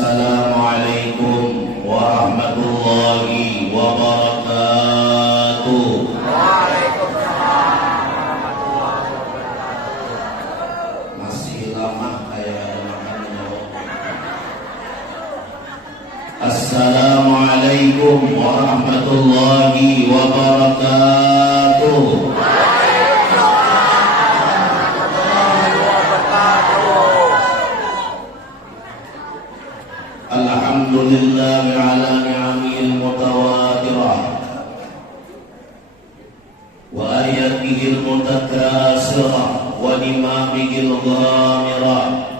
Assalamualaikum warahmatullahi wabarakatuh. Waalaikumsalam warahmatullahi wabarakatuh. Masih lama kayak ada makan jawab. Assalamualaikum warahmatullahi wabarakatuh. Alhamdulillah ala ni'amil mutawatirah wa ayatihil mutakasirah wa nimamihil ghamirah.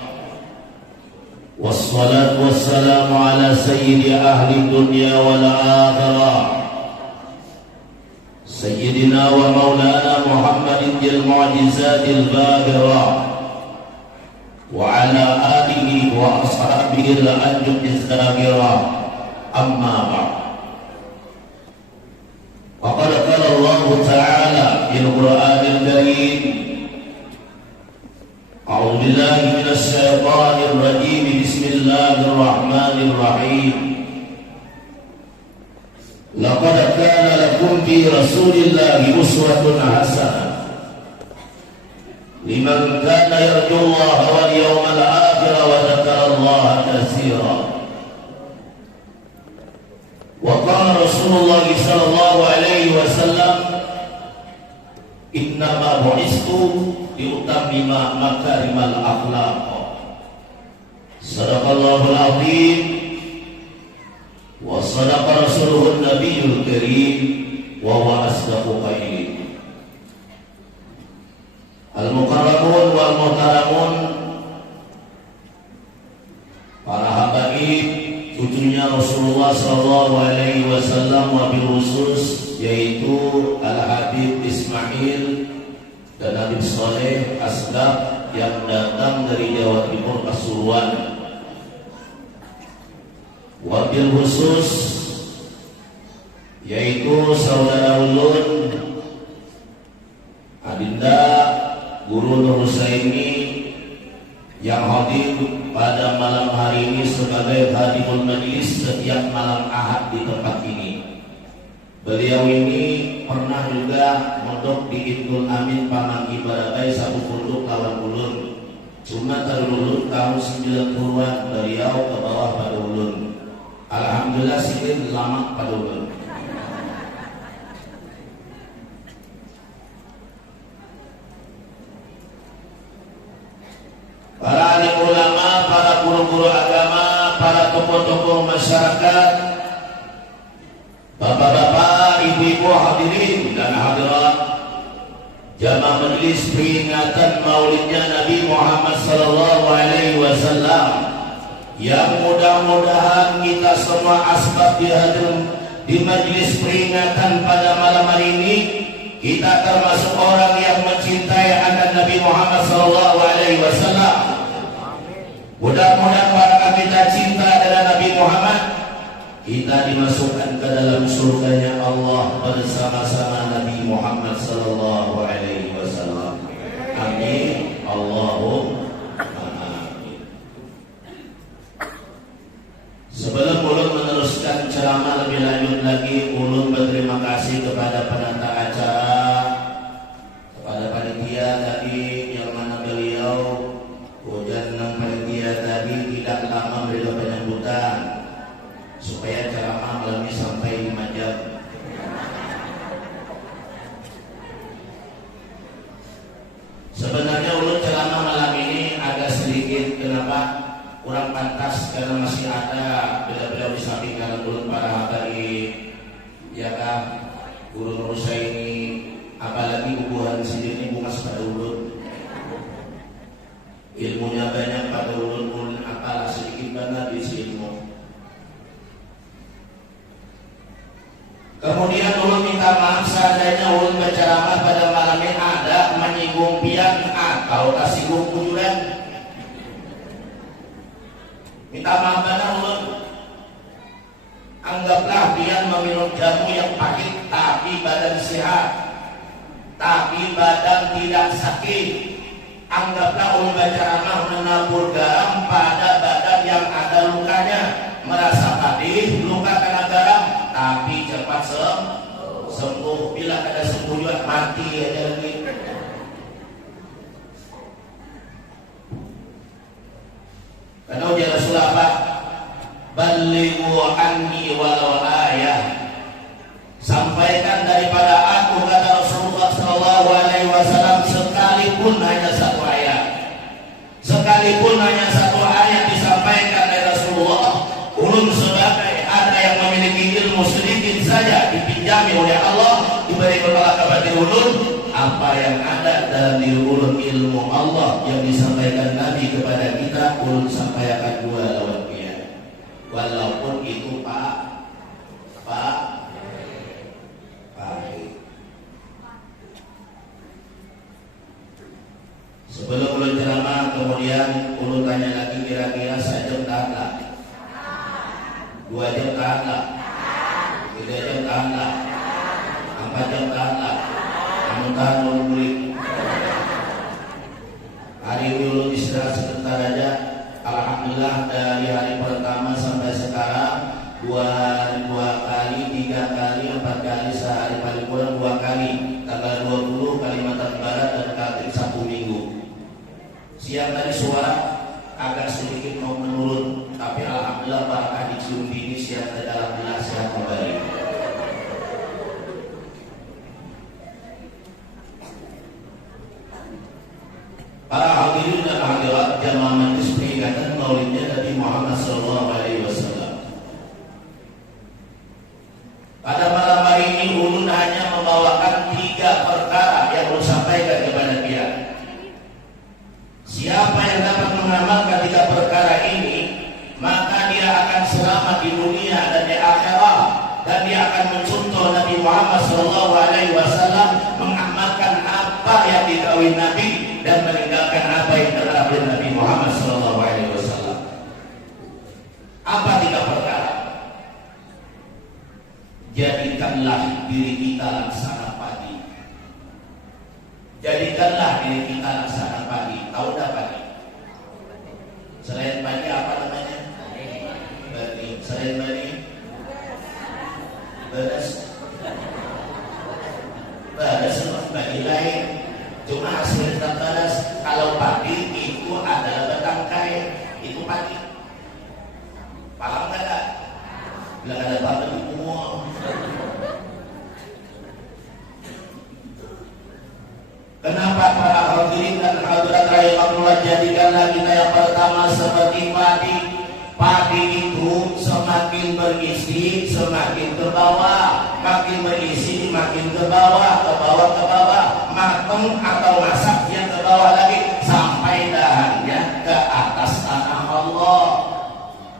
Wassalatu wassalamu ala sayyidi ahli dunya wal akhirah sayyidina wa maulana Muhammadin bil mu'jizatil bahirah wa ala alihi wa ashabihi al-anjum az-zakirah. Amma ba'd. Wa qala Allah ta'ala fil Qur'anil Karim, a'udzu billahi minasy syaithanir rajim, bismillahir rahmanir rahim. Laqad kana lakum fi rasulillahi uswatun hasanah liman kana yarjullaha wal yawmal akhir wa dzakara Allaha katsira. Wa qala Rasulullah sallallahu alaihi wasallam, innama bu'istu liutammima makarimal akhlaq. Sadaqallahul azim wa sadaqa rasuluhun nabiyyul karim wa huwa asdaqu qailin. Al-mukarramun wal muhtaramun, para habaib, cucunya Rasulullah sallallahu alaihi wasallam, wabil khusus yaitu Al-Habib Ismail dan Habib Saleh Asdaq yang datang dari Jawa Timur Pasuruan. Wabil khusus yaitu saudara ulun Adinda Guru Nur Husaini yang hadir pada malam hari ini sebagai hadimul majlis setiap malam Ahad di tempat ini. Beliau ini pernah juga mondok di Ibnul Amin Pamanggi Barabai Sabu Punduk kawan ulun. Cuma terlulur tahun 90-an beliau ke bawah pada ulun. Alhamdulillah sikit lama pada ulun. Para alim ulama, para guru-guru agama, para tokoh-tokoh masyarakat, bapak-bapak, ibu-ibu hadirin dan hadirat, jamaah majelis peringatan maulidnya Nabi Muhammad sallallahu alaihi wasallam, yang mudah-mudahan kita semua asbab dihadir di majelis peringatan pada malam hari ini, kita termasuk orang yang mencintai anak Nabi Muhammad sallallahu alaihi wasallam. Mudah-mudahan para kita cinta dengan Nabi Muhammad, kita dimasukkan ke dalam surganya Allah bersama-sama Nabi Muhammad sallallahu alaihi wasallam. Amin. Allahumma amin. Sebelum ulun meneruskan ceramah lebih lanjut lagi, ulun berterima kasih kepada penata acara, kepada panitia tadi yang mana beliau dan panitia tadi tidak lama beliau penyambutan supaya ceramah malam ini sampai 5 jam. Sebenarnya ulun ceramah malam ini agak sedikit kenapa kurang pantas, karena masih ada beliau-beliau di samping kanan ulun para habaib, ya kan, Guru Nur Husaini, apalagi hubungan sendiri bukan pada ulun. Ilmunya banyak pada ulun, apalah sedikit banget di ilmu. Kemudian ulun minta maaf seandainya ulun berceramah pada malam ini ada menyinggung pian atau kasinggung kujuran. Minta maaf banget ulun. Anggaplah pian meminum jamu yang pahit tapi badan sehat, tapi badan tidak sakit. Anggaplah ulun berceramah menabur garam pada badan yang ada lukanya, merasa pedih, luka kena garam, tapi cepat sembuh. Bila ada sembuh juga mati aja lagi. Karena ujar Rasulullah apa? Balighu anni walau ayah. Sampaikan daripada aku, kata Rasulullah sallallahu alaihi wasallam, sekalipun hanya satu ayat. Sekalipun hanya satu ayat disampaikan dari Rasulullah, ulun sebagai ada yang memiliki ilmu sedikit saja dipinjami oleh Allah, diberi kepala kepada ulun, apa yang ada dalam diri ulun ilmu Allah yang disampaikan Nabi kepada kita, ulun sampaikan dua lawan dia. Walaupun itu pahit. Sebelum ulun ceramah, kemudian ulun tanya lagi, kira-kira sejam tahan tak? 2 jam tahan tak? 3 jam tahan tak? 4 jam tahan tak? Namun tahan ulun murid. Hari ini ulun istirahat sebentar aja. Alhamdulillah dari hari pertama sampai sekarang 2 kali, 3 kali, 4 kali sehari, paling kurang 2 kali. Tanggal 20 Kalimantan Barat dan Kaltim Sabtu Minggu. Siang tadi suara agak sedikit mau menurun, tapi alhamdulillah barakah dicium dini siang tadi alhamdulillah sehat kembali. Para hadirin dan hadirat jamaah majelis peringatan Maulidnya Nabi Muhammad SAW. Pada malam hari ini ulun hanya membawakan 3 perkara yang ulun sampaikan kepada dia. Siapa yang dapat mengamalkan 3 perkara ini, maka dia akan selamat di dunia dan di akhirat, dan dia akan mencontoh Nabi Muhammad SAW mengamalkan apa yang dikawin Nabi dan meninggalkan apa yang terlarang oleh Nabi Muhammad SAW. Apa 3 perkara? Jadikanlah diri kita laksana padi. Jadikanlah diri kita laksana padi. Tahu tak padi? Selain padi apa namanya? Badi. Selain badi? Beras. Beras badi lain. Cuma hasil beras. Kalau padi itu adalah batang kain. Itu padi. Paham tak? Bila ada padi semua. Kenapa para hadirin dan hadirat rahimahullah, jadikanlah kita yang pertama seperti padi. Padi itu semakin berisi semakin ke bawah, makin berisi makin ke bawah, ke bawah, ke bawah, matang atau masak yang ke bawah lagi sampai dahannya ke atas tanah Allah.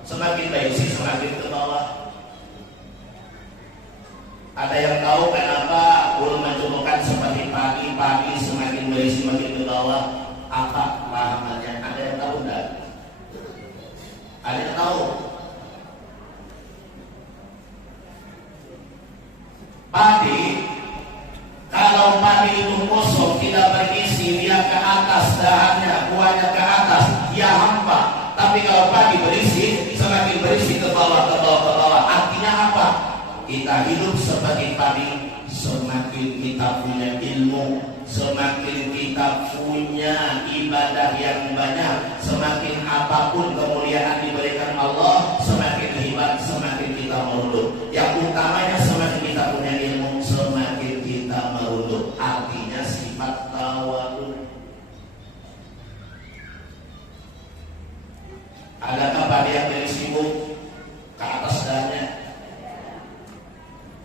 Semakin berisi semakin ke bawah. Ada yang tahu kenapa ulun mencontohkan seperti pagi semakin berisi semakin ke bawah? Apa pahamannya? Ada yang tahu enggak? Ada yang tahu? Padi, kalau padi itu kosong tidak berisi, dia ke atas dahannya, buahnya ke atas, dia hampa. Tapi kalau padi berisi, semakin berisi ke bawah, ke bawah, ke bawah. Artinya apa? Kita hidup seperti padi, semakin kita punya ilmu, semakin kita punya ibadah yang banyak, semakin apapun kemuliaan diberikan Allah, semakin hebat, semakin kita merunduk. Yang utamanya semakin kita punya ilmu, semakin kita merunduk. Artinya sifat tawadhu. Adakah padi yang berisi sibuk ke atas dahannya?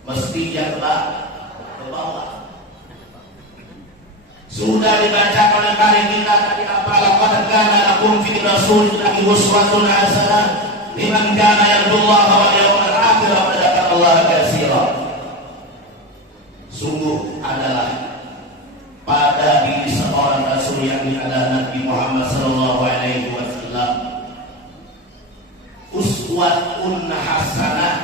Mesti dia ke bawah. Sudah dibaca oleh kali kita tadi apa? Laqad kana lakum fi rasulillahi uswatun hasanah liman kana yarjullaha wal yawmal akhir wa dzakarallaha katsira. Sungguh adalah pada diri seorang rasul yang adalah Nabi Muhammad sallallahu alaihi wasallam uswatun hasanah,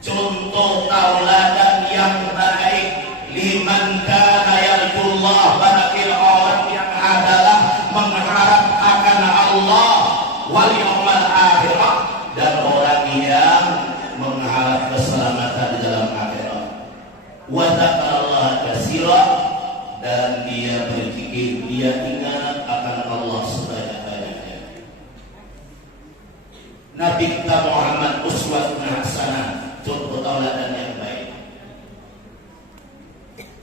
contoh tauladan yang baik liman kana yarjullah, bagi orang yang adalah mengharap akan Allah wal keselamatan di dalam akhirat. Wa dzakarallaha katsira, dan dia berzikir, dia ingat akan Allah sebanyak-banyaknya. Nabi kita Muhammad uswatun hasanah, contoh tauladan yang baik.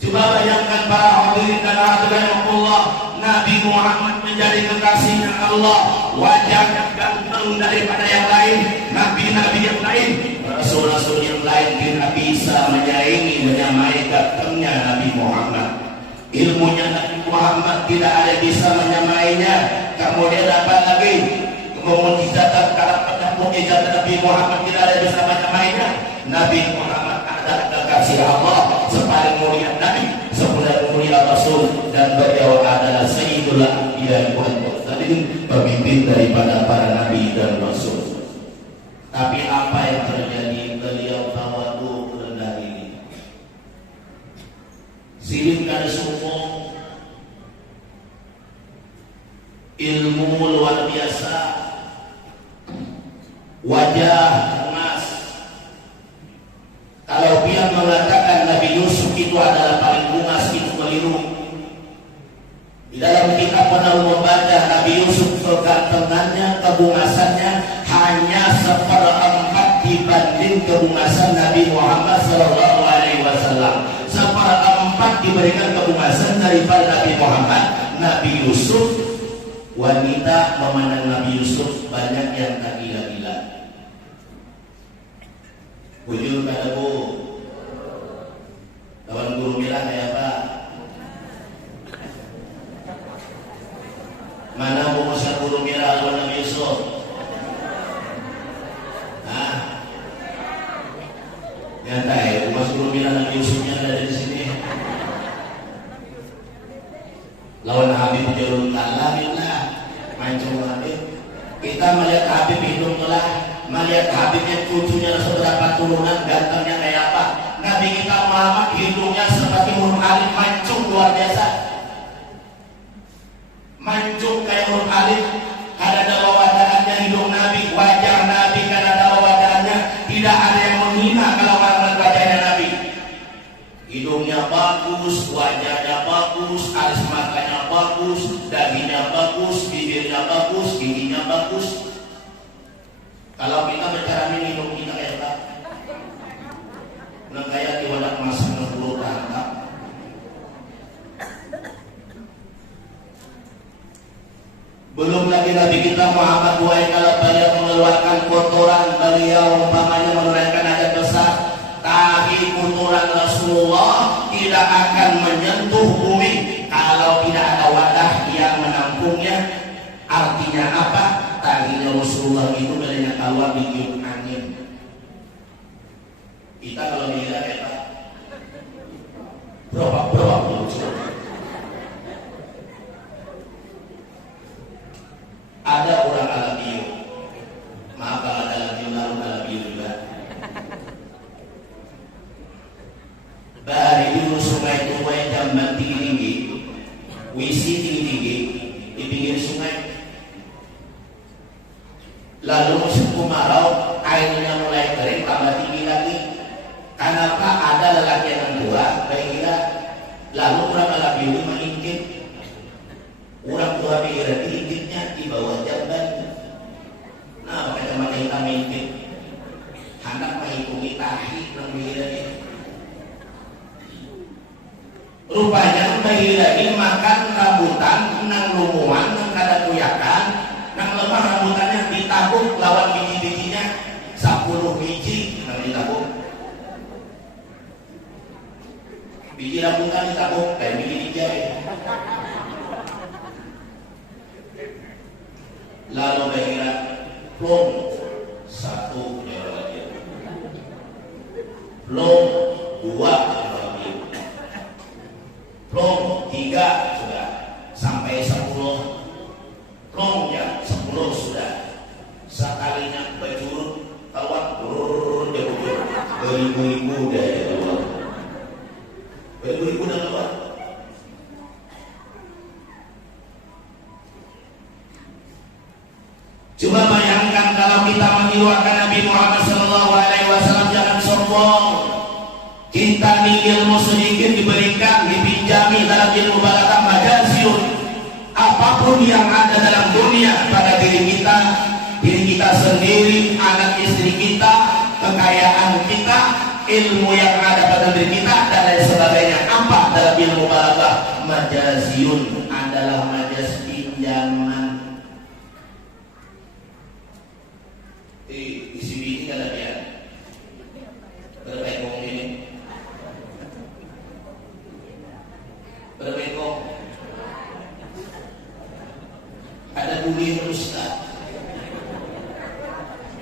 Coba bayangkan para hadirin dan hadirat Allah, Nabi Muhammad menjadi kekasihnya Allah, wajahnya ganteng daripada yang lain, nabi-nabi yang lain, rasul-rasul yang lain tidak bisa menyaingi, menyamai gantengnya Nabi Muhammad. Ilmunya Nabi Muhammad tidak ada bisa menyamainya. Kemudian dapat lagi mukjizat Nabi Muhammad tidak ada bisa menyamainya. Nabi Muhammad adalah kekasih Allah, sepaling mulia Nabi, sepaling mulia Rasul, dan beliau adalah Sayyidul Anbiya wal Mursalin, pemimpin daripada para nabi dan rasul. Tapi apa yang terjadi? Beliau tawadu, rendah diri, silingkan sombong, ilmu luar biasa, wajah emas. Kalau dia mengatakan Nabi Yusuf itu adalah paling bungas, itu keliru. Di dalam kitab pernah membaca Nabi Yusuf kegantengannya, kebungasannya hanya 1/4 dibanding kebungasan Nabi Muhammad SAW. 1/4 diberikan kebungasan daripada Nabi Muhammad. Nabi Yusuf, wanita memandang Nabi Yusuf banyak yang tak gila-gila. Bujur kata bu, kawan guru bilang kayak apa? Mana bu masa guru merah lawan Nabi Yusuf? Hah? Nyata ya, mas guru merah Nabi Yusufnya ada di sini. Lawan Habib Jarul Kalam lah, mancung Habib. Kita melihat Habib hidung telah, melihat Habibnya cucunya seberapa turunan, gantengnya kayak apa. Nabi kita Muhammad hidungnya seperti huruf alif, mancung luar biasa. Mancung kayak huruf alif, ada dawa wajahnya hidung Nabi, wajah Nabi karena dawa wajahnya tidak ada yang menghina kalau orang melihat wajahnya Nabi. Hidungnya bagus, wajahnya bagus, alis matanya bagus, dahinya bagus, bibirnya bagus, giginya bagus. Kalau kita bicara ini hidung kita kayak apa? Nang kayak di wadah emas 60 tangkap. Belum lagi Nabi kita Muhammad buai kalau beliau mengeluarkan kotoran, beliau umpamanya menunaikan hajat besar, tapi kotoran Rasulullah tidak akan menyentuh bumi kalau tidak ada wadah yang menampungnya. Artinya apa? Tahinya Rasulullah itu beliau keluar ditiup angin. Kita kalau dilihat kayak apa? Berapa ada orang Alabio, maaf kalau ada Alabio, lalu Alabio juga. Bahari dulu sungai Tuwai jamban tinggi-tinggi, wisi tinggi-tinggi di pinggir sungai. Lalu musim kemarau, airnya mulai kering, tambah tinggi lagi. Kenapa ada lelaki yang tua, baik kita. Lalu orang Alabio ini mengintip. Orang tua pikiran diintipnya di bawah jamban. Nah, pakai kacamata hitam intip. Anak menghitungi tahi nang pikirannya. Rupanya pikiran ini makan rambutan, nang lumuan, nang kada kuyakan, nang lemah rambutannya ditabuk lawan biji-bijinya 10 biji nang ditabuk. Biji rambutan ditabuk kayak biji jari. Lalu baiklah plong 1 lagi, plong 2 lagi, plong 3 sudah sampai 10, plong ya 10 sudah. Sekalinya bajurut kawan turun dia bujur beribu-ribu dari luar, beribu-ribu dari luar. Coba bayangkan kalau kita mengiluarkan Nabi Muhammad SAW, jangan sombong. sombong. Kita nih ilmu sedikit diberikan, dipinjami dalam ilmu balaghah majaziun. Apapun yang ada dalam dunia pada diri kita sendiri, anak istri kita, kekayaan kita, ilmu yang ada pada diri kita dan lain sebagainya. Apa dalam ilmu balaghah? Majaziun adalah majaz pinjaman. Di sini ini kalau dia berbaik ngomong ini berbaik ngomong ada bunyi Ustaz.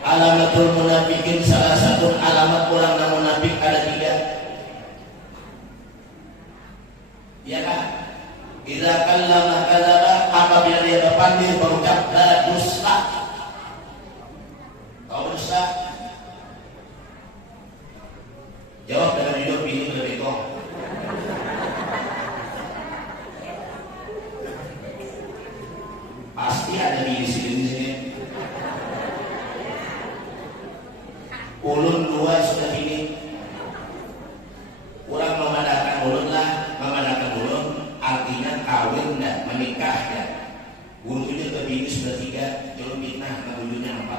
Alamatul munafikin, salah satu alamat orang yang munafik ada 3. Ya kan? Idza kallama kadzaba, apabila dia berpandil berucap dusta. Kau dusta? Jawab dengan jujur, ini lebih kok. Pasti ada di sini. Ulun 2 sudah ini. Kurang memandangkan ulun lah, memandangkan ulun artinya kawin dan menikah ya. Wujudnya ke bini sudah 3, julun fitnah, wujudnya 4.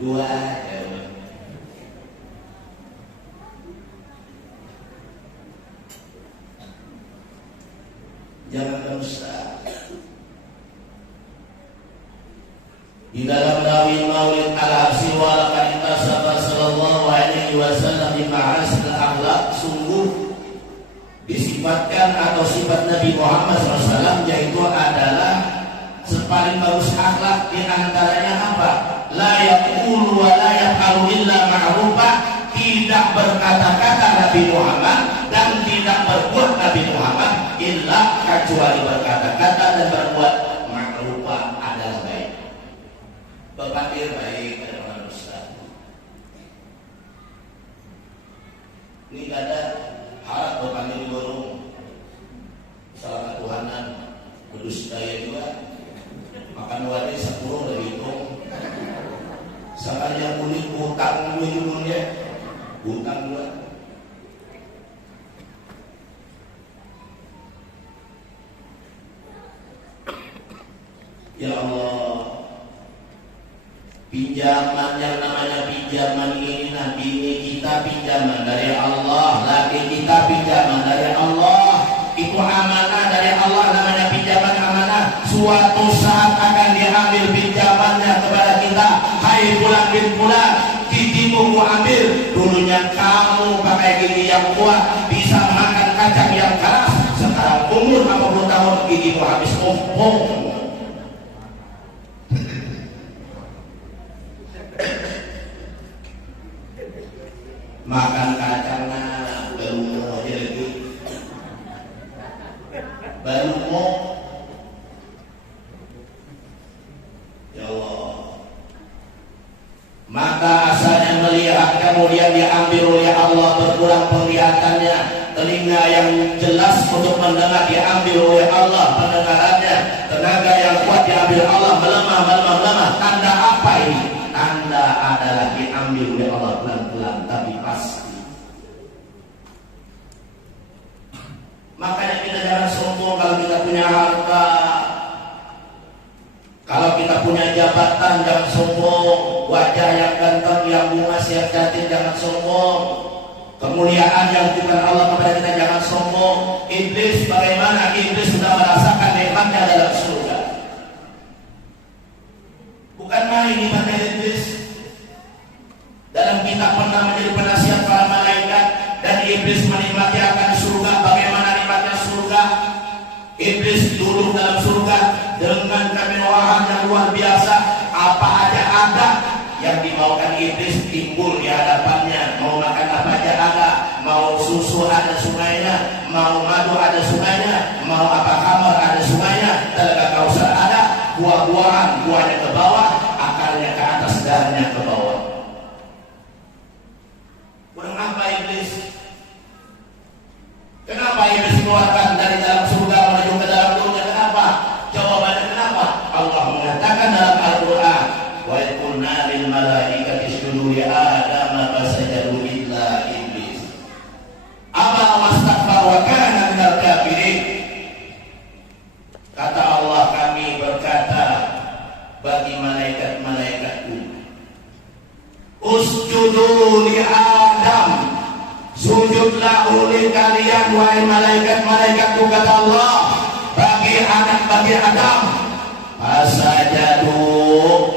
2 ya. Jangan berdusta. Di dalam Nawi Maulid Al-Habsi wa laqad intasaba sallallahu alaihi wasallam bi ma'asil akhlak, sungguh disifatkan atau sifat Nabi Muhammad SAW yaitu adalah sepaling bagus akhlak. Di antaranya apa? La yaqulu wa la yaf'alu illa ma'rufa, tidak berkata-kata Nabi Muhammad dan tidak berbuat Nabi Muhammad illa kecuali berkata-kata dan berbuat ma'rufa adalah baik. Berpikir baik pada manusia. Ini ada harap berpikir burung. Salah ketuhanan kudus daya juga. Makan wadah 10 dari itu. Sekalian kulit hutang dulu hutang dua. Ya Allah, pinjaman yang namanya pinjaman ini nanti kita pinjaman dari Allah, laki kita pinjaman dari Allah, itu amanah dari Allah, namanya pinjaman amanah. Suatu saat akan diambil pinjamannya kepada kita. Hai bulan bin bulan, gigimu ku ambil. Dulunya kamu pakai gigi yang kuat, bisa makan kacang yang keras. Sekarang umur 50 tahun, gigimu habis ompong. Makan kacangnya baru mau aja lagi, baru mau. Ya Allah, maka asalnya melihat kemudian diambil oleh Allah, berkurang penglihatannya. Telinga yang jelas untuk mendengar diambil oleh Allah pendengarannya. Tenaga yang kuat diambil Allah, melemah. Tanda apa ini? Tanda adalah diambil oleh Allah pelan-pelan tapi pasti. Makanya kita jangan sombong kalau kita punya harta, kalau kita punya jabatan jangan sombong. Wajah yang ganteng, yang bungas, yang cantik jangan sombong. Kemuliaan yang diberikan Allah kepada kita jangan sombong. Iblis bagaimana? Iblis sudah merasakan nikmatnya dalam surga. Bukan main nikmatnya iblis. Dalam kitab pernah menjadi penasihat para malaikat dan iblis menikmati akan surga. Bagaimana nikmatnya surga? Iblis duduk dalam surga dengan kemewahan yang luar biasa. Apa aja ada yang dimaukan iblis timbul di hadapannya. Mau makan apa aja ada, mau susu ada sungainya, mau madu ada sungainya, mau apa kamar ada sungainya, telaga kausar ada, buah-buahan, buahnya ke bawah, akarnya ke atas, dahannya ke bawah. Kurang apa iblis? Kenapa iblis keluarkan dari dalam surga menuju ke dalam dunia? Kenapa? Jawabannya kenapa? Allah mengatakan dalam Al-Quran, wa qulna lil malaikati usjudu li Adam fasajadu illa iblis aba wastakbar wa kana minal kafirin. Kata Allah, kami berkata bagi malaikat-malaikatku, usjudu li Adam, sujudlah oleh kalian wahai malaikat-malaikatku, kata Allah, bagi Adam. Fasajadu,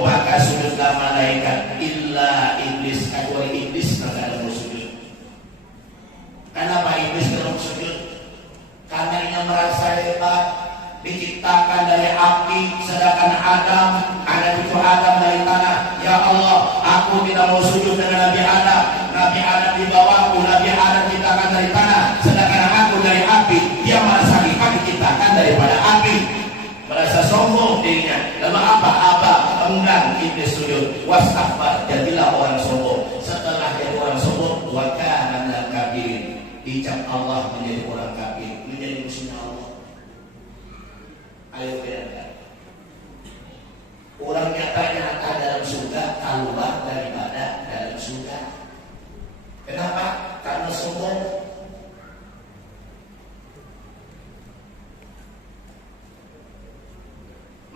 maka sujudlah malaikat, illa iblis, kecuali iblis tidak ada sujud. Kenapa iblis tidak sujud? Karena ia merasa hebat, diciptakan dari api, sedangkan anak cucu Adam dari tanah. Ya Allah, aku tidak mau sujud dengan Nabi Adam. Nabi Adam di bawahku, Nabi Adam diciptakan dari tanah, sedangkan aku dari api. Dia merasa hebat, diciptakan daripada api, merasa sombong dirinya. Lalu apa? Enggan iblis sujud. Wastakbar, jadilah orang sombong. Setelah jadi orang sombong, wa kana minal kafirin, dicap Allah menjadi orang kafir, menjadi musuhnya Allah. Ayo bayangkan, orang nyata-nyata dalam surga keluar daripada dalam surga. Kenapa? Karena sombong.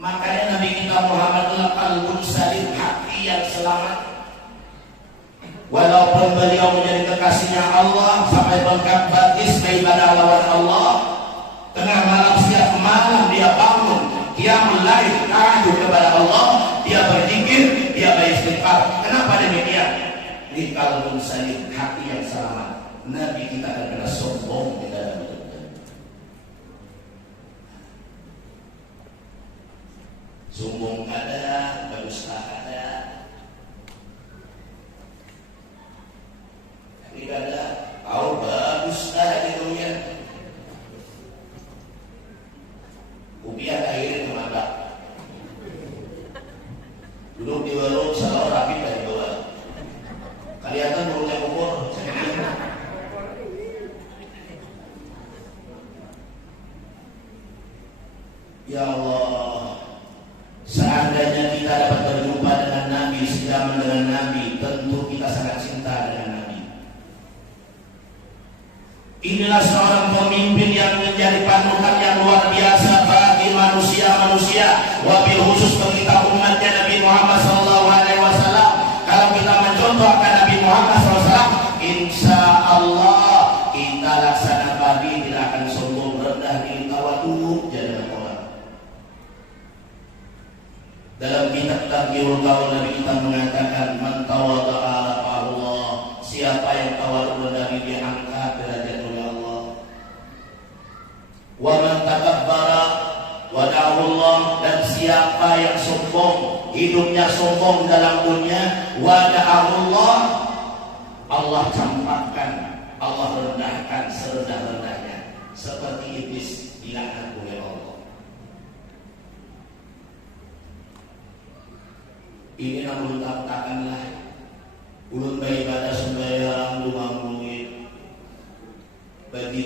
Makanya Nabi kita Muhammad adalah qalbun salim, hati yang selamat. Walaupun beliau menjadi kekasihnya Allah, sampai bengkak batis beribadah lawan Allah, tengah malam setiap malam dia bangun, dia mulai tahajud kepada Allah, dia berzikir, dia beristighfar. Kenapa demikian? Di qalbun salim, hati yang selamat. Nabi kita akan kena sombong di dalam hidupnya. Sombong ada, berdusta ada, tapi ada, kau berdusta gitu ya. Upiah akhirnya kemana? Duduk di warung, salah rapi dari bawah. Kelihatan burungnya kubur. Ya Allah, seandainya kita dapat berjumpa dengan Nabi, sejaman dengan Nabi, tentu kita sangat cinta dengan Nabi. Inilah seorang pemimpin yang menjadi panutan yang luar biasa bagi manusia-manusia, wabil khusus bagi kita umatnya Nabi Muhammad SAW. Kalau kita mencontohkan Nabi Muhammad SAW, insya Allah kita laksana babi, tidak akan sombong, rendah diri, tawadhu, jangan orang. Dalam kitab Taqiyul Qaul Nabi kita mengatakan, man tawadha'a rafa'ahu Allah, siapa yang tawadhu Nabi diangkat derajat oleh Allah. Wa man takabbara wada'ahu Allah, dan siapa yang sombong, hidupnya sombong dalam dunia, wada'ahu Allah, Allah campakkan, Allah rendahkan serendah-rendahnya, seperti iblis dilaknat oleh Allah. Ini namun takkanlah ulun beribadah sembahyang lumah mungin bagi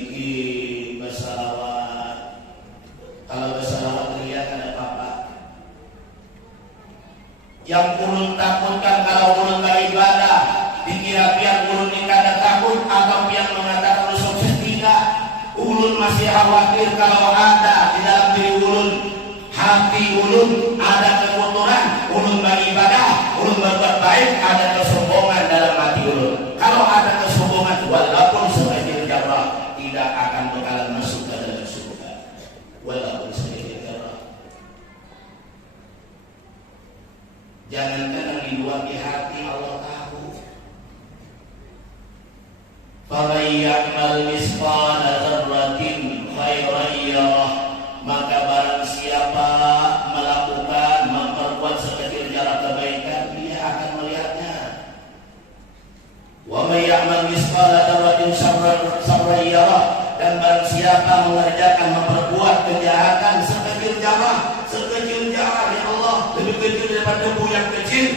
bersalawat. Kalau bersalawat teriak ada apa-apa. Yang ulun takutkan kalau ulun beribadah, dikira pihak ulun ini kada takut atau pihak mengatakan ulun sukses, tidak. Ulun masih khawatir kalau ada di dalam diri ulun, hati ulun ada kekotoran, ulun beribadah, ulun berbuat baik, ada kesombongan dalam hati ulun. Kalau ada kesombongan, walaupun sebesar jarrah, tidak akan bakalan masuk ke dalam surga. Walaupun sebesar jarrah. Jangankan yang di luar di hati, Allah tahu. Faman ya'mal misqala dzarratin khairan yarah, maka barang siapa melakukan, memperbuat sekecil jarak kebaikan, dia akan melihatnya. Wa may ya'mal misqala dzarratin syarran yarah, dan barang siapa mengerjakan, memperbuat kejahatan sekecil jarak ya Allah, lebih kecil daripada debu yang kecil,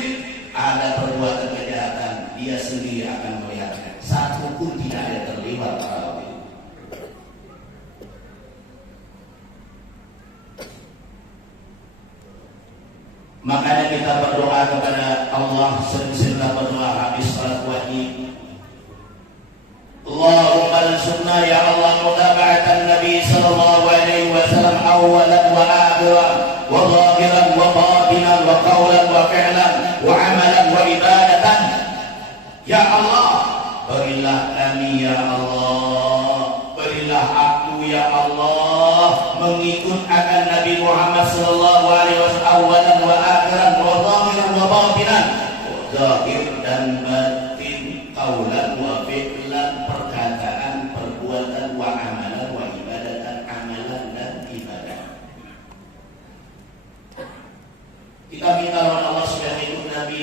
ada perbuatan kejahatan, dia sendiri akan melihatnya. Satu pun tidak ada terlibat kalau itu. Makanya kita berdoa kepada Allah, sering-seringlah berdoa habis salat wajib. Allahumma ansurna ya Allah mutaba'atan Nabi sallallahu alaihi wasallam awalan wa akhiran wa zahiran wa batinan wa qawlan wa fi'lan wa amalan wa ibadatan. Ya Allah, berilah kami ya Allah, berilah aku ya Allah mengikut akan Nabi Muhammad sallallahu alaihi wasallam awalan wa akhiran wa zahiran wa batinan, zahir dan batin, qawlan wa fi'lan, perkataan, perbuatan, wa amalan wa ibadatan, amalan dan ibadah. Kita minta lawan Allah sudah ikut Nabi.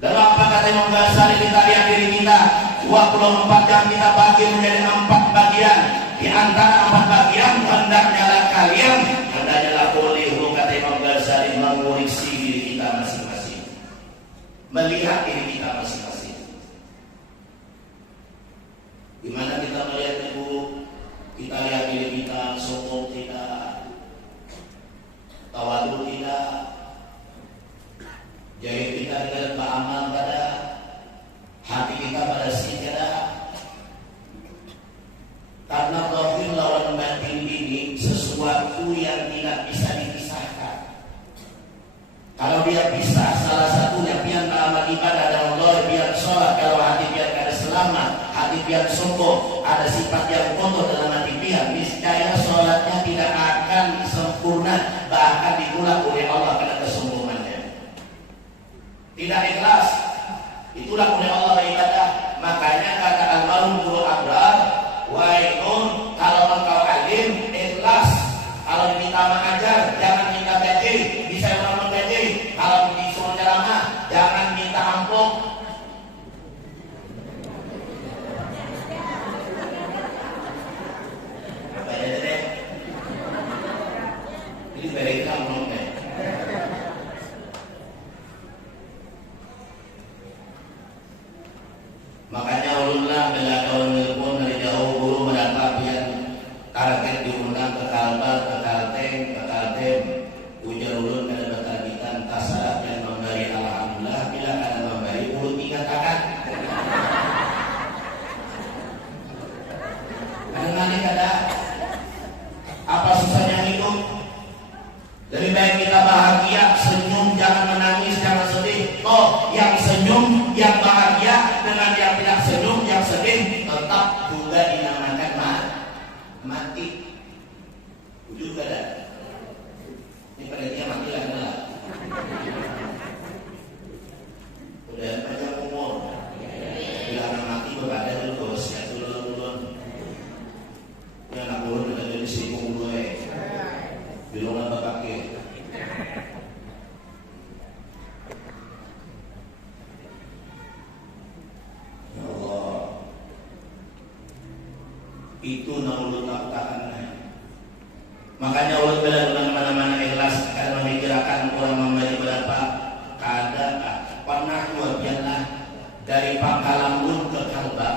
Lalu apa kata Imam Ghazali, kita lihat diri kita 24 jam kita bagi menjadi 4 bagian. Di antara 4 bagian hendaknya kalian, hendaknya boleh, kata Imam Ghazali, mengoreksi diri kita masing-masing, melihat diri kita masing-masing. Di mana kita melihat ibu, kita lihat diri kita, sombong tidak, tawadu tidak, jahit kita tidak beramal pada, hati kita pada tidak. Karena zahir lawan batin ini sesuatu yang tidak bisa dipisahkan. Kalau dia bisa salah satunya biar amal ibadah dan Allah, biar sholat, kalau hati biar ada selamat, hati biar sombong, ada sifat yang kotor dalam hati biar, niscaya sholatnya tidak akan sempurna, bahkan ditolak oleh Allah karena kesombongannya. Tidak ikhlas, ditolak oleh Allah ibadah. Makanya kata al-marhum Guru Abrar, wahai Nun, kalau engkau alim ikhlas, kalau diminta mengajar jangan minta gaji, bisa orang menggaji. Kalau disuruh ceramah jangan minta amplop. Apa ya deh? Ini dari kamu deh. Makanya ulunlah bila kau nelpon dari jauh guru mendapat biar target diundang ke Kalbar, ke Kalteng, ke Kaltem, ujar ulun kada bertarbitan tasarat yang memberi alhamdulillah bila kada memberi ulun dikatakan. Kadang-kadang kada apa susahnya hidup. Lebih baik kita bahagia, senyum, jangan menangis, jangan sedih. Oh, yang senyum, yang bahagia dengan yang tidak senyum, yang sedih tetap juga dinamakan mati. Juga dah. Ini pada dia mati lah kenal. Udah panjang umur. Bila anak mati berada dulu bos, ya dulu. Ini anak ulun udah jadi sibuk dulu bilongan bakake. Ya Allah, itu namun tahan. Makanya ulun bela dengan mana-mana ikhlas karena memikirkan orang memberi berapa kadang pernah biarlah dari Pangkalan Bun ke Kalbar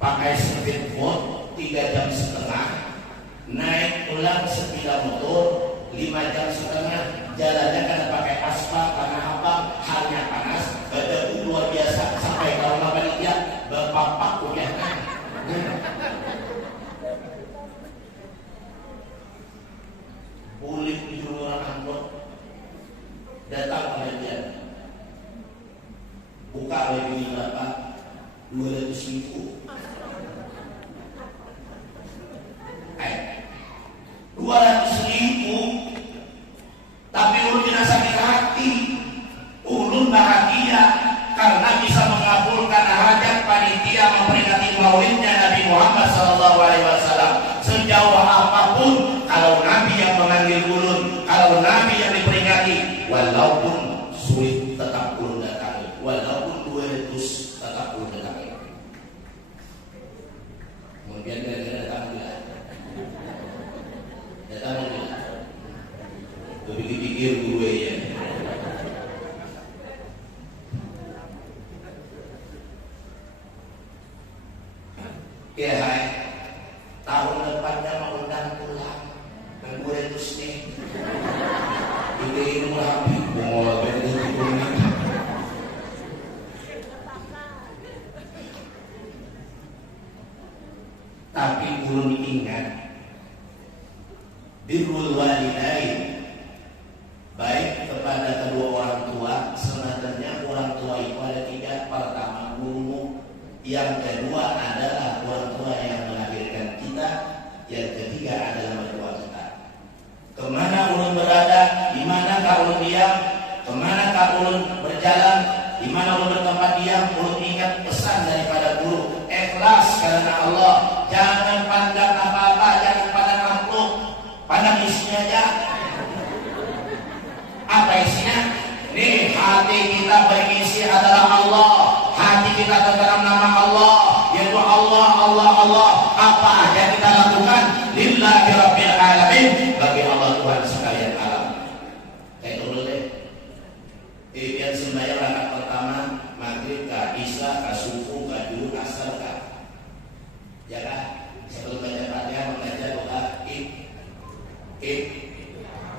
pakai speedboat 3,5 jam, naik pulang sepeda motor 5,5 jam, jalannya karena pakai aspal karena apa? Hanya panas, badanku luar biasa sampai ke rumah panitia berpapak udah kulit di orang angkot datang panitia buka lebih berapa? 200.000. 200.000, tapi ulun tidak sakit hati. Ulun bahagia karena bisa mengabulkan hajat panitia memperingati maulidnya Nabi Muhammad SAW. Sejauh apapun, kalau Nabi yang memanggil ulun, kalau Nabi yang diperingati, walaupun sulit tetap ulun datangi, walaupun 200 tetap ulun datangi. Kemudian kira-kira datang juga. Datang juga. Lebih dipikir gue ya. Ya hai, tahun depannya mengundang pulang. Dan rapi, mau beli kuning. Tapi ulun ingat birrul walidain, baik kepada kedua orang tua. Sebenarnya orang tua itu ada tiga. Pertama guru, yang kedua adalah orang tua yang melahirkan kita, yang ketiga adalah mertua kita. Kemana ulun berada, di manakah ulun diam, kemanakah ulun berjalan, di mana ulun bertempat diam, ulun ingat pesan daripada guru, ikhlas karena Allah. Jangan pandang apa-apa, jangan pandang makhluk, pandang isinya aja. Apa isinya? Nih, hati kita berisi adalah Allah. Hati kita tertanam nama Allah, yaitu Allah, Allah, Allah. Apa aja kita lakukan lillahi rabbil alamin, bagi Allah Tuhan sekalian alam. Kayak dulu deh. Yang sembahyang rakaat pertama maghrib ka isya ka subuh ka zuhur asar ka. Ya kan? Sebelum baca Fatihah membaca doa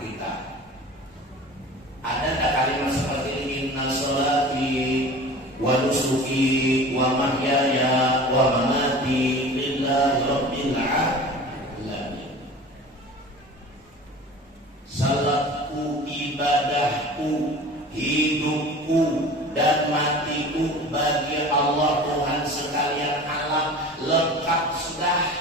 kita. Ada tak kalimat seperti ini? Inna sholati wa nusuki wa mahyaya wa mamati lillahi rabbil alamin. Salatku, ibadahku, hidupku dan matiku bagi Allah Tuhan sekalian alam, lengkap sudah.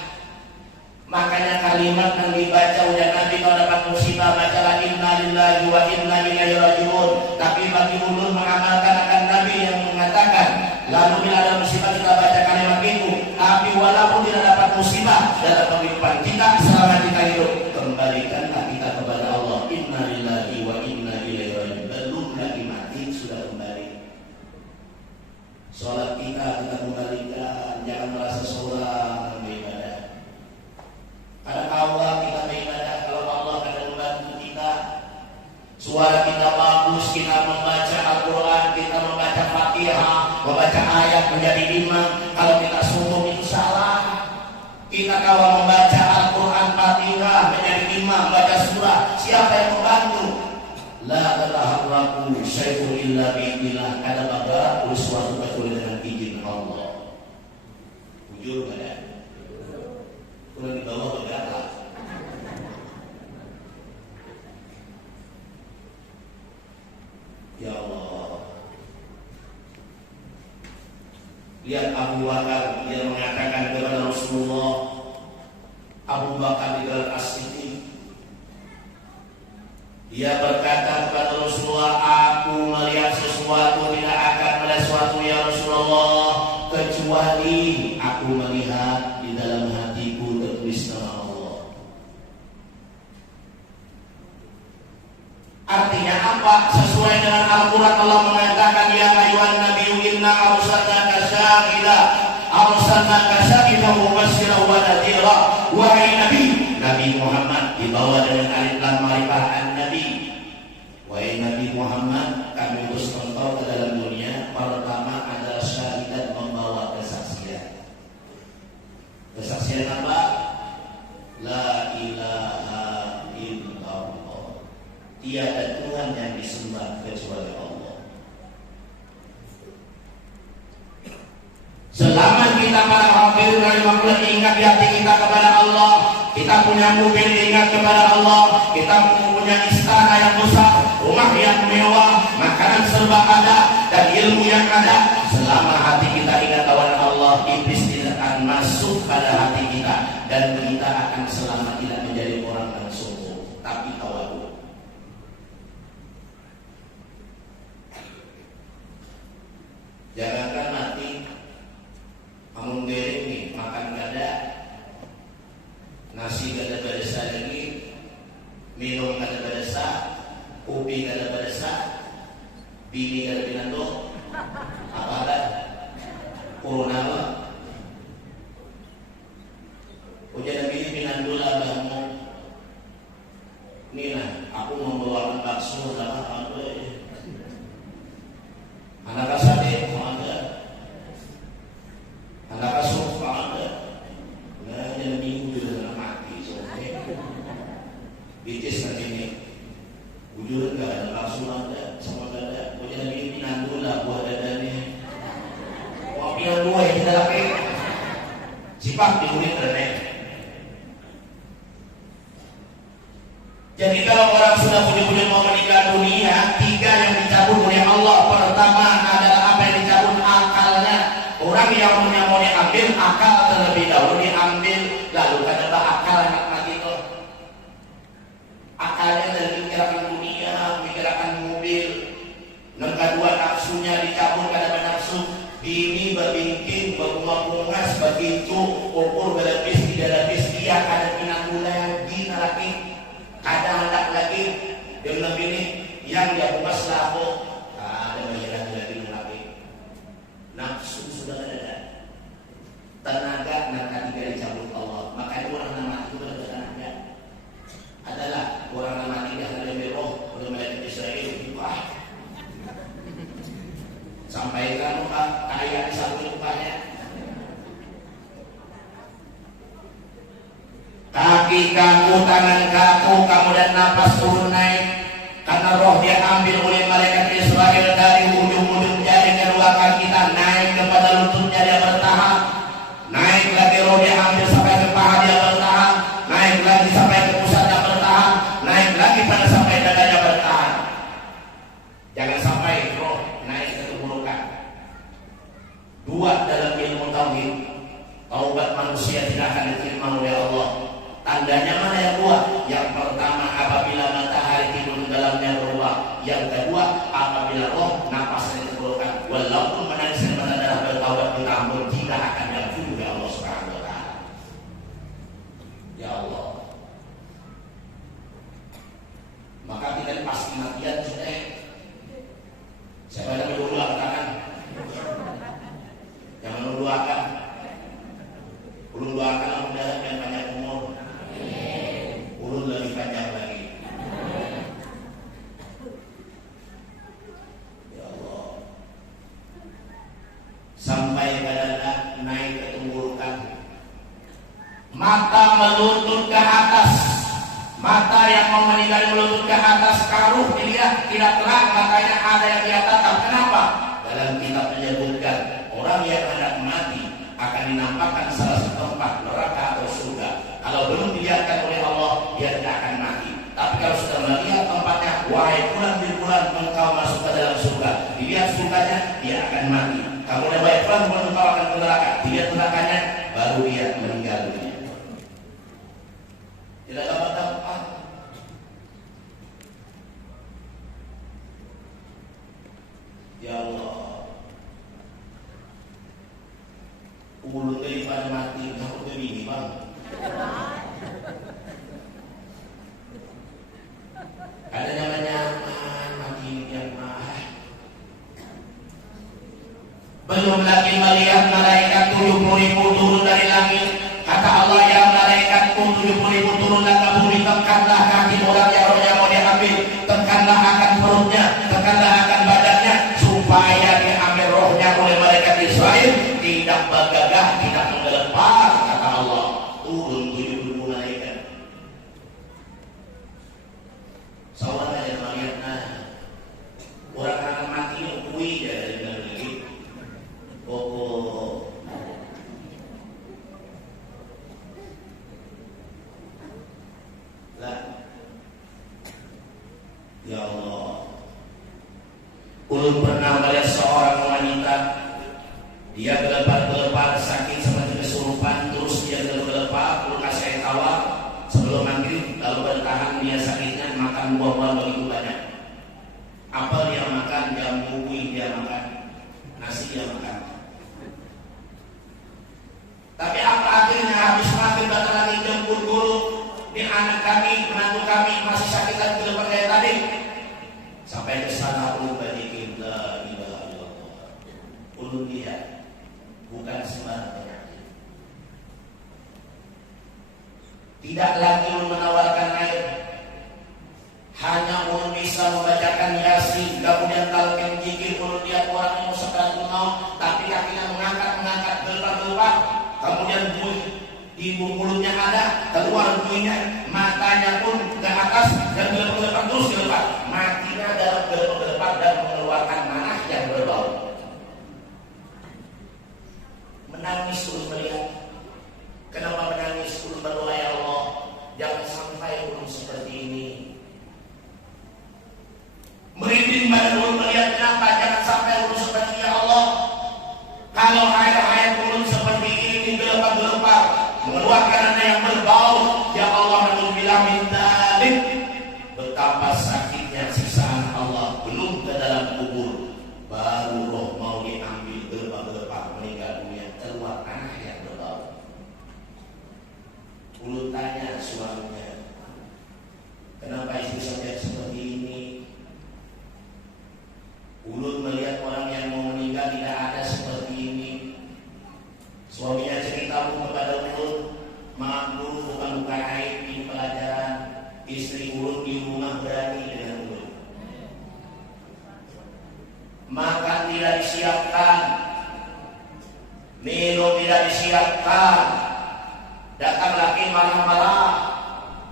Makanya kalimat yang dibaca oleh Nabi kalau dapat musibah, bacalah inna lillahi wa inna ilaihi raji'un. Tapi bagi ulun mengamalkan akan Nabi yang mengatakan, lalu bila ada musibah kita baca kalimat itu. Tapi walaupun tidak dapat musibah dalam kehidupan kita selama kita hidup, kembalikanlah kita kepada Allah. Inna lillahi wa inna ilaihi raji'un. Belum lagi mati sudah kembali. Sholat kita kembalikan, jangan merasa seorang beribadah. Ada Allah kita beribadah, kalau Allah akan membantu kita. Suara kita bagus, kita membaca Al-Quran, kita membaca Fatihah, membaca ayat menjadi imam. Kalau kita suntuk itu salah. Kita kalau membaca Al-Quran Fatihah menjadi imam, membaca surah, siapa yang membantu? La tataharraku syai'un illa bi'idznillah. Ada pada sesuatu kecuali dengan izin Allah. Jujur enggak ada? Kurang di bawah bergerak. Ya Allah. Lihat Abu Bakar, dia mengatakan kepada Rasulullah, Abu Bakar di dalam As-Siddiq, dia berkata kepada Rasulullah, aku melihat sesuatu, tidak akan melihat sesuatu ya Rasulullah, kecuali aku melihat di dalam hatiku tertulis nama Allah. Artinya apa? Sesuai dengan Al-Quran Allah mengatakan, ya ayyuhan nabiyyu inna arsalnaka syahidan arsalnaka syahidan wa mubasysyiran wa nadhira. Wahai Nabi, Nabi Muhammad dibawa dengan alif lam ma'rifah an-nabi. Wahai Nabi Muhammad, kami utus engkau ke dalam dunia. Pertama adalah syahidan, membawa kesaksian. Kesaksian apa? La ilaha illallah. Tiada Tuhan yang disembah kecuali Allah. Selama kita para hafir rahimahullah ingat di hati kita kepada Allah, kita punya mobil ingat kepada Allah, kita punya istana yang besar, rumah yang mewah, makanan serba ada, dan ilmu yang ada. Selama hati kita ingat kepada Allah, iblis tidak akan masuk pada hati kita, dan kita akan selama tidak menjadi orang yang sombong, tapi tawadu. Jangankan mati, amun dereng nih makan gada, nasi gada badasa lagi, minum gada badasa, kopi gada badasa, bini gada binando, apa ada? Corona apa? Ujian bini binando lah kamu. Ini lah, aku membawakan bakso sama apa ya? Anak kasade ada, anak kasuh ada. Nah, yang minggu sudah mati, so bitis nanti ini. Bujur enggak ada bakso Sunda sama dada. Punya lagi pinandula buah dadanya. Wah pinandula yang kita laki. Sifat diulit renek. Jadi kalau orang sudah punya mau menikah dunia, 3 yang dicabut oleh Allah. Pertama adalah apa yang dicabut akalnya. Orang yang punya mau diambil akal terlebih dahulu diambil, lalu kata akal anak mati itu. Akalnya dari pikiran dunia, pikiran mobil. Yang kedua nafsunya dicabut karena nafsu. Bini berbingking, berbunga-bunga seperti itu, ukur berlebih, tidak lebih dia ada pinanggulan, bina lagi, kadang hendak lagi, yang lebih ini yang dia buka selaku, ada bayaran lagi. Nafsu sudah ada, tenaga nanti tidak dicabut Allah. Makanya orang nama itu tenaga adalah orang nama tidak ada roh, belum ada Israel. Wah, sampaikan muka kaya di satu lukanya. Kaki kamu, tangan kamu dan napas turun naik karena roh dia ambil oleh malaikat Israel dari ujung-ujung jari kedua kaki kita naik kepada lututnya dia bertahan, naik lagi roh dia ambil sampai ke paha dia bertahan, naik lagi sampai ke pusatnya bertahan, naik lagi pada sampai dadanya bertahan. Jangan sampai roh naik ke keburukan. 2 dalam ilmu tauhid, taubat manusia tidak akan diterima oleh Allah. Tandanya mana yang 2? Yang pertama apabila matahari timbul dalamnya berubah. Yang kedua apabila roh napasnya dikeluarkan. Walaupun menangis dan mata darah bertaubat minta ampun, tidak akan diampuni oleh Allah Subhanahu wa taala. Ya Allah. Maka kita pasti matian sudah. Siapa yang berdua angkat tangan? Yang mendoakan. Ulun doakan mudah-mudahan yang banyak umur. Ulun lebih panjang lagi. Ya Allah. Sampai pada naik ke tenggorokan. Mata meluntut ke atas. Mata yang mau meninggal meluntut ke atas, karuh dilihat tidak terang, makanya ada yang dia tatap. Kenapa? Dalam kitab menyebutkan orang yang hendak mati akan dinampakkan salah satu tempat neraka atau surga. Kalau belum dilihatkan oleh Allah, dia tidak akan mati. Tapi kalau sudah melihat tempatnya, wahai bulan di bulan engkau masuk ke dalam surga, dilihat surganya, dia akan mati. Kamu wahai bulan engkau akan ke neraka, dilihat nerakanya, baru dia meninggal dunia. Tidak dapat apa. Ya Allah. Ulu daripada mati, aku begini bang. Ada namanya mati yang mah. Belum lagi melihat malaikat 70.000 turun dari langit. Kata Allah, ya malaikatku 70.000 turunlah ke bumi, tekanlah kaki orang yang rohnya mau diambil, tekanlah akan perutnya, tekanlah akan badannya, supaya diambil rohnya oleh malaikat Israel. Tidak bergagah, tidak menggelepar, kata Allah. Turun 70.000 malaikat. Saudara yang melihatnya, orang mati kui ya dari lagi. Oh. Lah. Ya Allah. Ulun pernah melihat seorang wanita, dia gelepar-gelepar sakit seperti kesurupan, terus dia gelepar, ulun kasih air tawar sebelum maghrib, lalu bertahan dia sakitnya, makan buah-buahan begitu banyak. Apel dia makan, jambu buih dia makan, nasi dia makan. Tapi apa akhirnya habis makan datang lagi jemput guru, ini anak kami, menantu kami masih sakit dan gelepar kayak tadi. Sampai ke sana ulun balikin la ilaha illallah. Ulun lihat bukan sembarang penyakit. Tidak lagi ulun menawarkan air, hanya ulun bisa membacakan Yasin, kemudian talqin zikir. Ulun lihat orang yang sakaratul maut, tapi kakinya mengangkat gelepar-gelepar, kemudian buih di mulutnya ada, keluar buihnya, matanya pun ke atas dan gelepar terus gelepar, matinya dalam Iman ulun melihat kenapa jangan sampai ulun seperti ya Allah. Kalau hayat ulun seperti ini gelepar-gelepar, mengeluarkan anak yang berbau, ya Allah ulun bilang minta betapa sakitnya siksaan Allah belum ke dalam kubur, baru roh mau diambil gelepar-gelepar meninggal dunia, keluar anak yang berbau. Ulun tanya suaminya, kenapa istri saya seperti ini? Ulun melihat orang yang mau meninggal tidak ada seperti ini. Suaminya cerita kepada ulun, maaf dulu bukan aib di pelajaran. Istri ulun di rumah berani dengan ulun. Makan tidak disiapkan, minum tidak disiapkan. Datang laki marah-marah,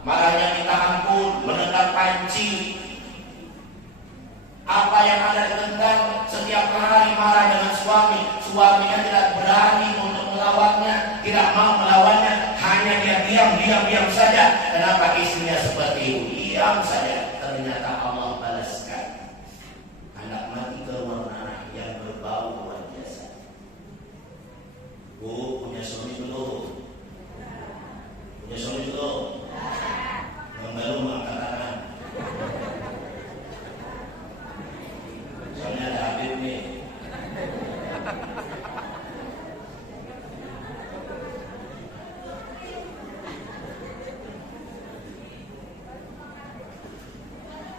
marahnya minta ampun, menendang panci. Apa yang Anda tendang setiap hari marah dengan suami, suaminya tidak berani untuk melawannya, tidak mau melawannya, hanya dia diam saja. Kenapa istrinya seperti itu? Diam saja. Ternyata Allah balaskan. Anak mati keluar nanah yang berbau luar biasa. Bu, punya suami belum? Punya suami belum? Yang belum angkat tangan. Soalnya ada Habib nih.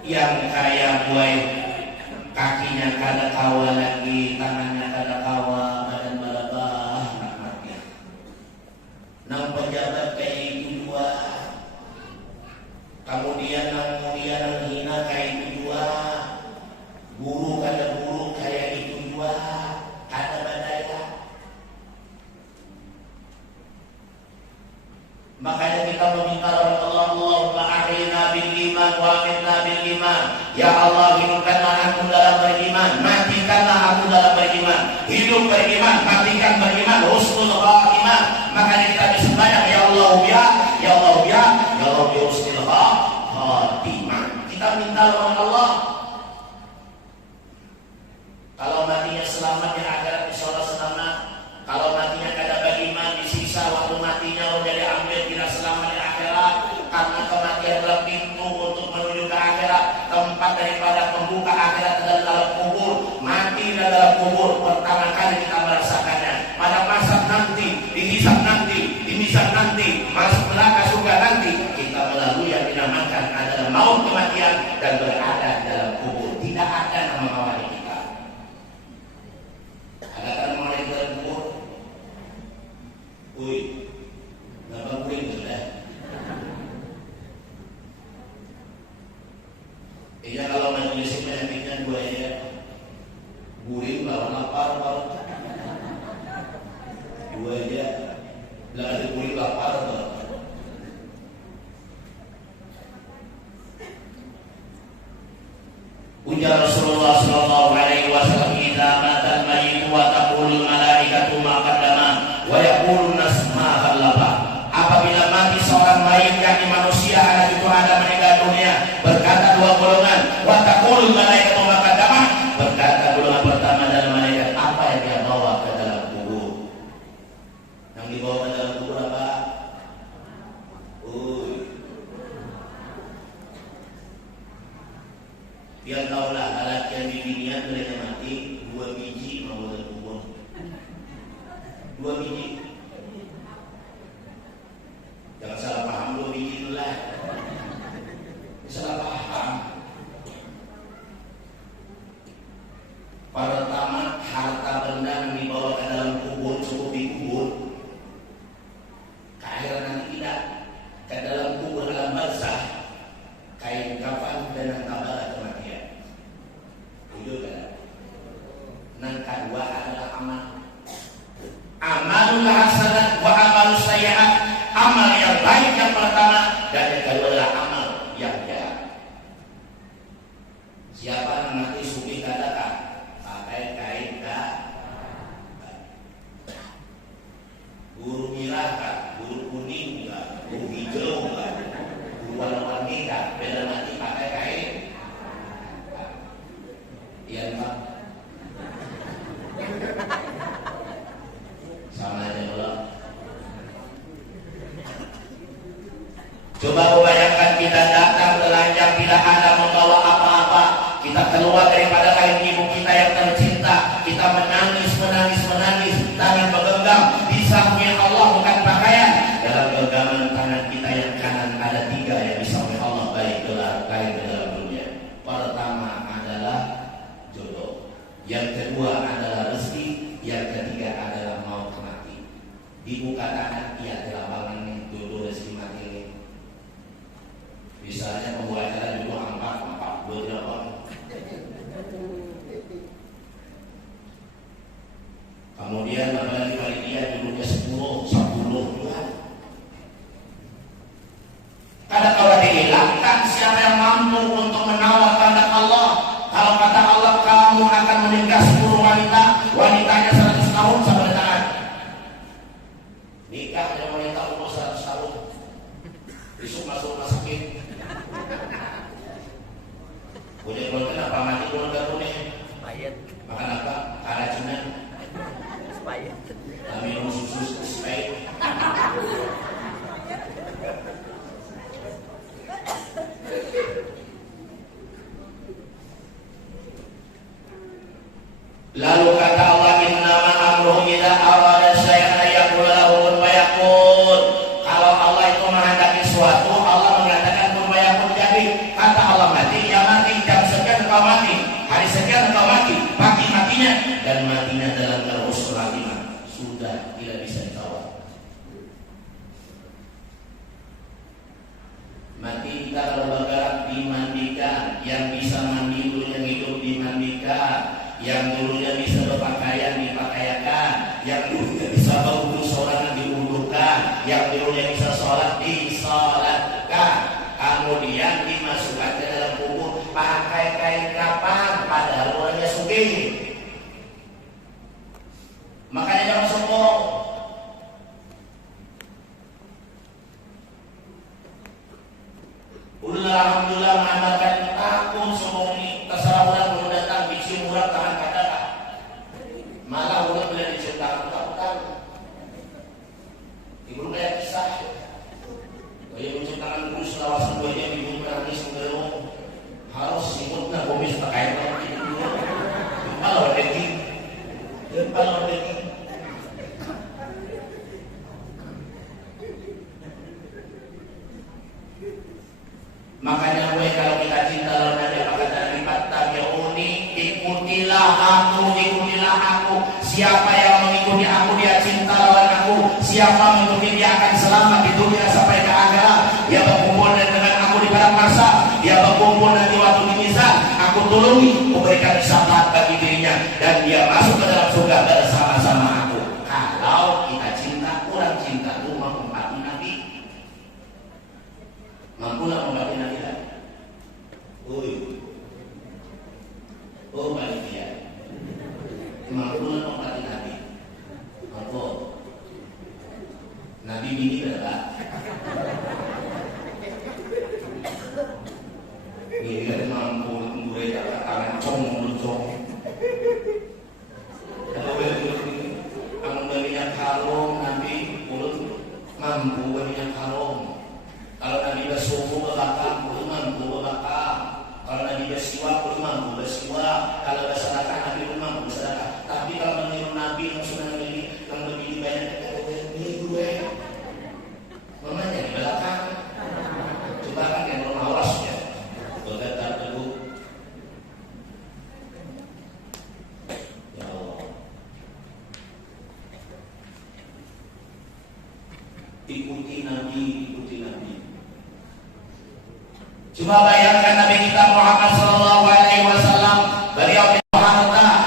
Yang kaya buai, kakinya kada kawa lagi, tangannya kada kawa, badan balabah, rahmatnya. Nang pejabat kayak itu dua, kemudian nang hina kayak itu dua. Guru kada guru kayak itu dua, ada badaya. Makanya kita meminta kepada Allah, Allahumma ahyina bil iman wa amitna bil iman. Ya Allah, hidupkanlah aku dalam beriman, matikanlah aku dalam beriman. Hidup beriman, matikan beriman, husnul khatimah. Makanya kita bisa banyak ya Allah ya, ya Allah ya, ya Allah ya husnul khatimah. Kita minta kepada Allah. Kalau matinya selamat yang akhirat insyaallah selamat. Kalau matinya kada beriman disiksa waktu matinya udah diambil tidak selamat di akhirat. Karena kematian adalah pintu untuk menuju ke akhirat, tempat daripada pembuka akhirat adalah dalam kubur. Mati dalam kubur pertama kali kita merasakannya. Pada masa nanti, dihisab nanti, dimisab nanti, masuk neraka surga nanti, kita melalui yang dinamakan adalah maut kematian dan berada di dalam kubur. Tidak ada nama mawali kita. Ada kan mulai dalam kubur? Wih, kenapa gue sudah? Iya kalau majelis penyakitnya gue ya, guring bawa lapar, gue aja, bilang ada guring lapar, ujar Rasulullah sallallahu alaihi wasallam, "Idza mata al-mayyit wa taqulu malaikatu ma qaddama wa yaqulu nasma khallafa." Apabila mati seorang mayit yakni manusia, anak itu ada meninggal dunia, berkata dua golongan, wa taqulu malaikatu ma qaddama, berkata golongan pertama adalah malaikat, apa yang dia bawa ke dalam kubur. Yang dibawa ke dalam kubur apa? Biar tahulah alat yang di dunia mereka mati 2 biji mau dalam kubur. 2 biji. Jangan salah paham 2 biji itu lah. Salah paham. Pertama, harta benda yang dibawa ke dalam kubur cukup dikubur. Akhirat nanti tidak. Ke dalam kubur alam barzah, kain kafan dan tabala kematian. Itu kan. Yang kedua adalah amal. Amalul hasanat wa amalus sayyi'at. Amal yang baik yang pertama, dan yang kedua adalah amal yang jahat. Siapa yang nanti sufi katakan pakai kain guru merah kan, guru kuning kan, guru hijau kan, guru warna-warni kan, beda nanti pakai kain. yang kedua adalah rezeki, yang ketiga adalah maut mati. Di muka kanan ia telabangan dulu rezeki mati ini. Misalnya membuat acara dulu angkat 48. Kemudian apalagi panitia dulunya 10 bulan. Kadang kalau dihilangkan, siapa yang mampu untuk menawar kehendak Allah? Kalau kata Allah, kamu akan menikah 10 wanita, wanitanya 100 tahun sampai tangan. Nikah dengan wanita umur 100 tahun, besok masuk rumah sakit. Udah keluarga apa mati keluarga punya? Payet. Makan apa? Karacinan. Payet. Minum susu spray. Lalu kata Allah, innama amruhu idza arada syai'an yaqulu lahu kun fayakun. Kalau Allah itu menghendaki suatu, Allah mengatakan kun fayakun jadi. Kata Allah mati, ya mati. Jam sekian engkau mati, hari sekian engkau mati, matinya dan matinya dalam terus lagi. Sudah tidak bisa ditawar. Mati kita kalau bergerak dimandikan, yang bisa mandi dulu yang hidup dimandikan, yang dulunya bisa berpakaian dipakaikan, yang dulunya bisa berwudu sholat diwudukan, yang dulunya bisa sholat disolatkan, kemudian dimasukkan ke dalam kubur pakai kain kapan padahal orangnya sugih. Makanya jangan sombong. Alhamdulillah mengamalkan takut sombong ini. Terserah orang belum datang, biksi murah tahan kata. Malah orang bila diceritakan takutan. Ibu kayak kisah. Kayak menceritakan guru selawasan 2 jam ibu menangis mengeluh. Harus simutnya gomis pakai orang itu dulu. Kalau deking. Makanya kalau kita cinta lawan Nabi, maka Nabi fattabi'uni, ikutilah aku. Siapa yang mengikuti aku dia cinta lawan aku. Siapa mengikuti dia akan selamat di dunia sampai ke akhirat. Dia berkumpul dengan aku di padang mahsyar. Dia berkumpul nanti waktu di mizan. Aku tolongi, memberikan syafaat bagi dirinya dan dia masuk ke dalam surga bersama-sama aku. Kalau kita cinta, kurang cinta itu mengempati Nabi. Mampulah mengempati Nabi lagi. Balik dia. Mampulah mengempati Nabi. Mampu. Nabi bini berapa? Ini kan mampu gue tangan cong. Kalau berinya kalung Nabi pun mampu berinya kalung. Kalau Nabi bersuku berbakar pun mampu berbakar. Kalau Nabi bersiwak pun mampu bersiwak. Kalau bersedekah Nabi pun mampu bersedekah. Tapi kalau meniru Nabi yang sudah ini yang lebih banyak ini gue mamanya di belakang. Coba kan yang belum awas ya. Bergetar teguh. Ya Allah. Ikuti Nabi. Coba bayangkan Nabi kita Muhammad sallallahu alaihi wasallam, beliau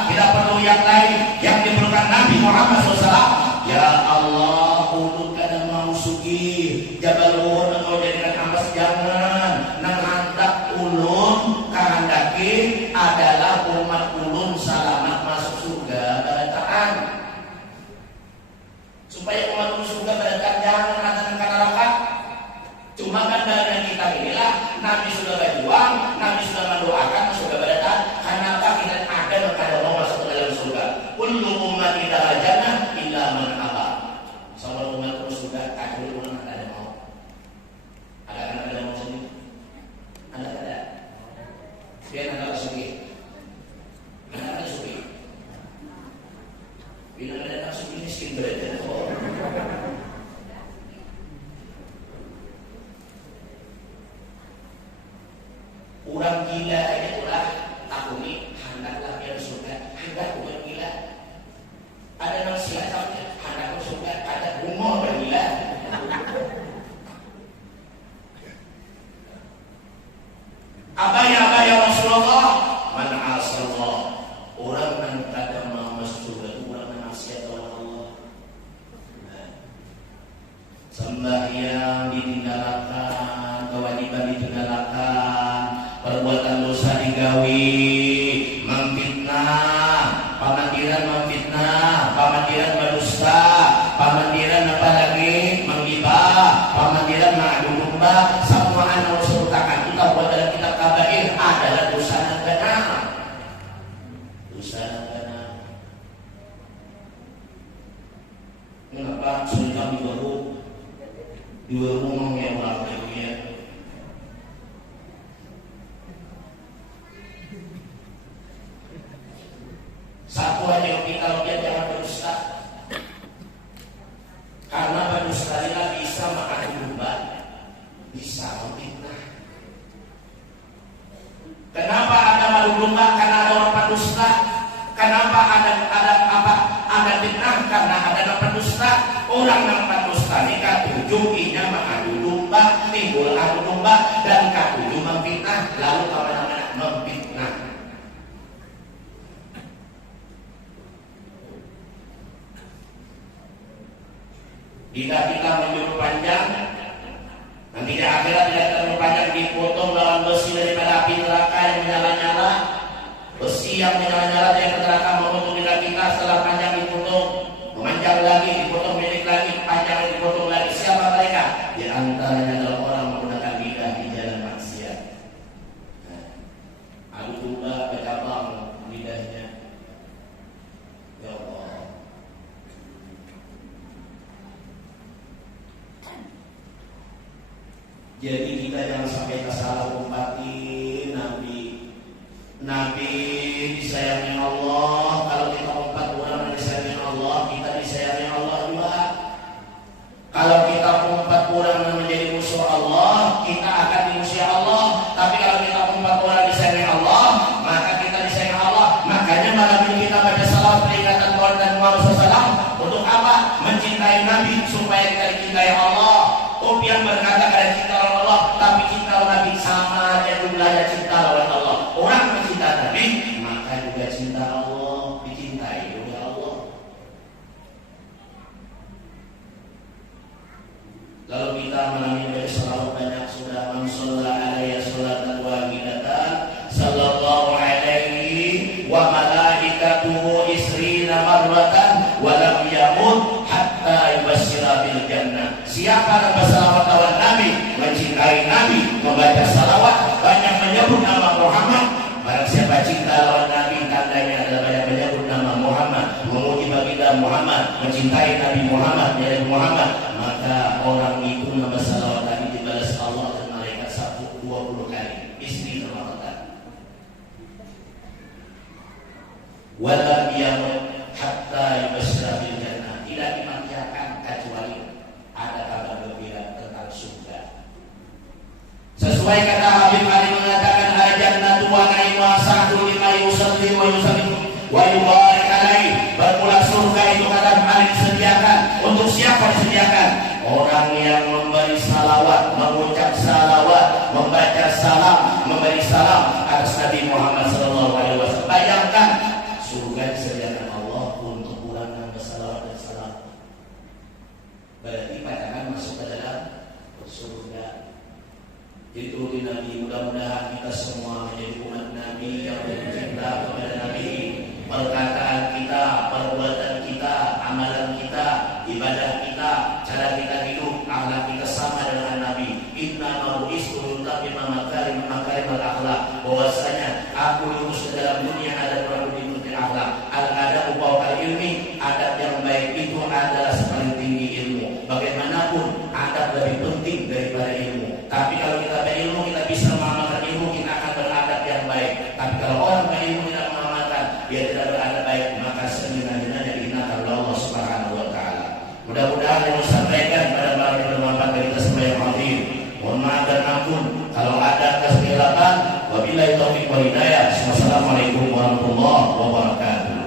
tidak perlu yang lain, yang diperlukan Nabi Muhammad SAW. Ya Allah, ulun kadang mau sugi, Jabal Uhud engkau jadikan amas jangan. Nang handak ulun kahandaki adalah umat ulun selamat masuk surga balataan. Supaya umat ulun surga balataan jangan ada neraka. Cuma kan dari kita inilah Nabi sudah berjuang, Orang yang kadang mau masuk surga itu orang yang maksiat oleh Allah. Sembahyang ditinggalkan, kewajiban ditinggalkan, perbuatan dosa digawi, memfitnah, pamandiran memfitnah, pamandiran berdusta, pamandiran apa lagi menggibah, pamandiran mengadu domba, semua anak sertakan kita buat dalam kitab kabair adalah dosa yang benar. Dosa yang benar. Kenapa sudah di rumah yang wakilnya? Satu aja kalau dia jangan berdusta, karena berdusta bisa makan domba, bisa memfitnah. Kenapa ada malu domba? Karena ada orang pendusta. Kenapa ada fitnah? Karena ada orang pendusta. Orang yang pendusta ini katujuinya mengadu domba, timbul adu domba, dan katuju memfitnah. Lalu apa memfitnah? Jika kita menjuru panjang, nanti di akhirat tidak terlalu panjang, dipotong lawan besi daripada api neraka yang menyala-nyala. Besi yang menyala-nyala dari neraka memotong lidah kita, setelah panjang dipotong, memanjang lagi, dipotong milik lagi, panjang dipotong lagi. Siapa mereka? Di antaranya adalah orang menggunakan lidah di jalan maksiat. Adu domba bercabang lidahnya. Ya Allah. Jadi kita jangan sampai tersalah umpati Nabi disayangi Allah. Kalau kita umpat orang disayangi Allah, kita disayangi Allah juga. Kalau kita umpat orang yang menjadi musuh Allah, kita akan dimusuhi Allah. Tapi kalau kita umpat orang disayangi Allah, maka kita disayangi Allah. Makanya malam ini kita baca salawat peringatan Tuhan dan Muhammad SAW. Untuk apa? Mencintai Nabi supaya kita dicintai Allah. Yang berkata ada cinta lawan Allah, tapi cinta lawan Nabi sama aja jumlahnya cinta lawan Allah. Orang mencinta Nabi, maka juga cinta Allah, dicintai oleh Allah. Lalu kita mengambil salawat banyak sudah mensolla alaihi salatan wahidatan sallallahu alaihi wa malaikatuhu isrina marratan wa lam yamut hatta yubasyira bil jannah. Siapa yang bersalawat lawan Nabi, mencintai Nabi, membaca salawat, banyak menyebut nama Muhammad. Barang siapa cinta lawan Nabi, tandanya adalah banyak menyebut nama Muhammad, memuji baginda Muhammad, mencintai Nabi Muhammad, Nabi Muhammad, maka orang itu nama salawat Nabi dibalas Allah dan malaikat 20 kali. Istri termata. Walam yamut hatta yubasyira bil jannah. Tidak dimatikan kecuali ada kabar gembira tentang surga. Sesuai kata Habib Ali mengatakan al-jannatu wa na'imuha sa'dun lima yusalli wa yusallim wa yubarik alaihi. Bermula surga itu kata Ali disediakan. Untuk siapa disediakan? Orang yang memberi salawat, mengucap salawat, membaca salam, memberi salam atas Nabi Muhammad SAW. Bayangkan surga disediakan Allah untuk orang yang bersalawat dan salam. Berarti padangan masuk ke dalam surga. Itu di Nabi, mudah-mudahan kita semua menjadi umat Nabi yang bercinta kepada Nabi. Perkataan kita, perbuatan kita, amalan kita, ibadah kita, cara kita hidup, akhlak kita sama dengan Nabi. Inna ma'ru'istu yutabima makarim al-akhlak. Bahwasanya aku lulus ke dalam dunia ada perlu di akhlak. Al-adab fawqa ilmi, adab yang baik itu adalah paling tinggi ilmu. Bagaimanapun adab lebih penting daripada ilmu. Tapi kalau kita berilmu, kita bisa mengamalkan ilmu, kita akan beradab yang baik. Tapi kalau orang berilmu tidak mengamalkan, dia tidak beradab baik, maka sebenarnya dihinakan Allah Subhanahu wa taala. Mudah-mudahan yang disampaikan pada malam ini bermanfaat bagi kita semua yang hadir. Mohon maaf dan ampun kalau ada kesilapan. Wabillahi taufiq wal hidayah. Wassalamualaikum warahmatullahi wabarakatuh.